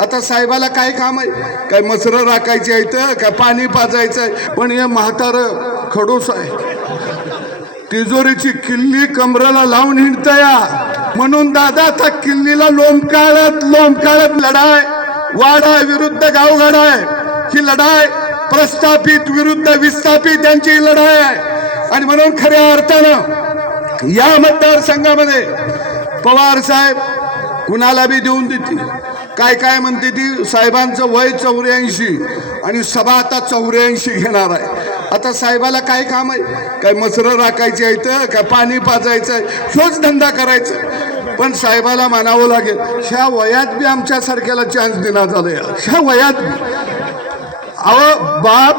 आता साहेबाला काय काम आहे? काय मसरं राखायची आहेत, काय पाणी पाजायचं आहे? पण हे म्हातारं खडूस आहे, तिजोरीची किल्ली कमराला लावून हिंडतया. म्हणून दादा आता किल्लीला लोंबकाळत लढाय, वाडा विरुद्ध गावगाडा ही लढाई, प्रस्थापित विरुद्ध विस्थापित यांची लढाई आहे. आणि म्हणून खऱ्या अर्थानं या मतदारसंघामध्ये पवार साहेब कुणाला बी देऊन देतील. काय म्हणते ती, साहेबांचं वय 84 आणि सभा आता 84 घेणार आहे. आता साहेबाला काय काम आहे? काय मसरं राखायची आहेत, काय पाणी पाजायचं आहे, शोच धंदा करायचा. पण साहेबाला मानावं लागेल, ह्या वयात बी आमच्या सारख्याला चान्स देण्यात झालं. ह्या वयात अहो बाप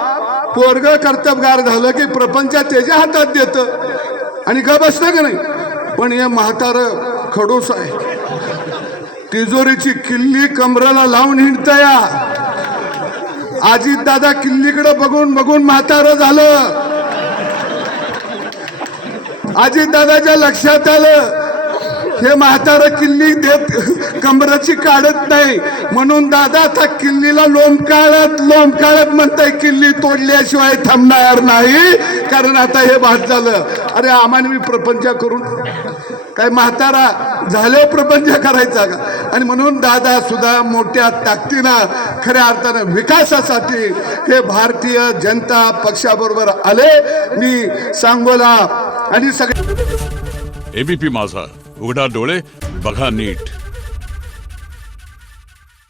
पोरग कर्तबगार झालं की प्रपंच त्याच्या हातात देतं आणि का बसतं का नाही. पण हे म्हातारं खडूस आहे, तिजोरीची किल्ली कमराला लावून हिंडतया. अजित दादा किल्लीकडे बघून बघून म्हातारं झालं. अजित दादाच्या लक्षात आलं हे म्हातारं किल्ली देत कमराची काढत नाही. म्हणून दादा आता किल्लीला लोंबकाळत म्हणताय, किल्ली तोडल्याशिवाय थांबणार नाही. कारण आता हे भात झालं. अरे आम्हाला मी प्रपंच करून काय म्हातारा झालं प्रपंच करायचा का? आणि म्हणून दादा सुद्धा मोठ्या ताकदीनं खऱ्या अर्थानं विकासासाठी हे भारतीय जनता पक्षाबरोबर आले. मी सांगोला आणि सगळे एबीपी माझा, उघडा डोळे बघा नीट.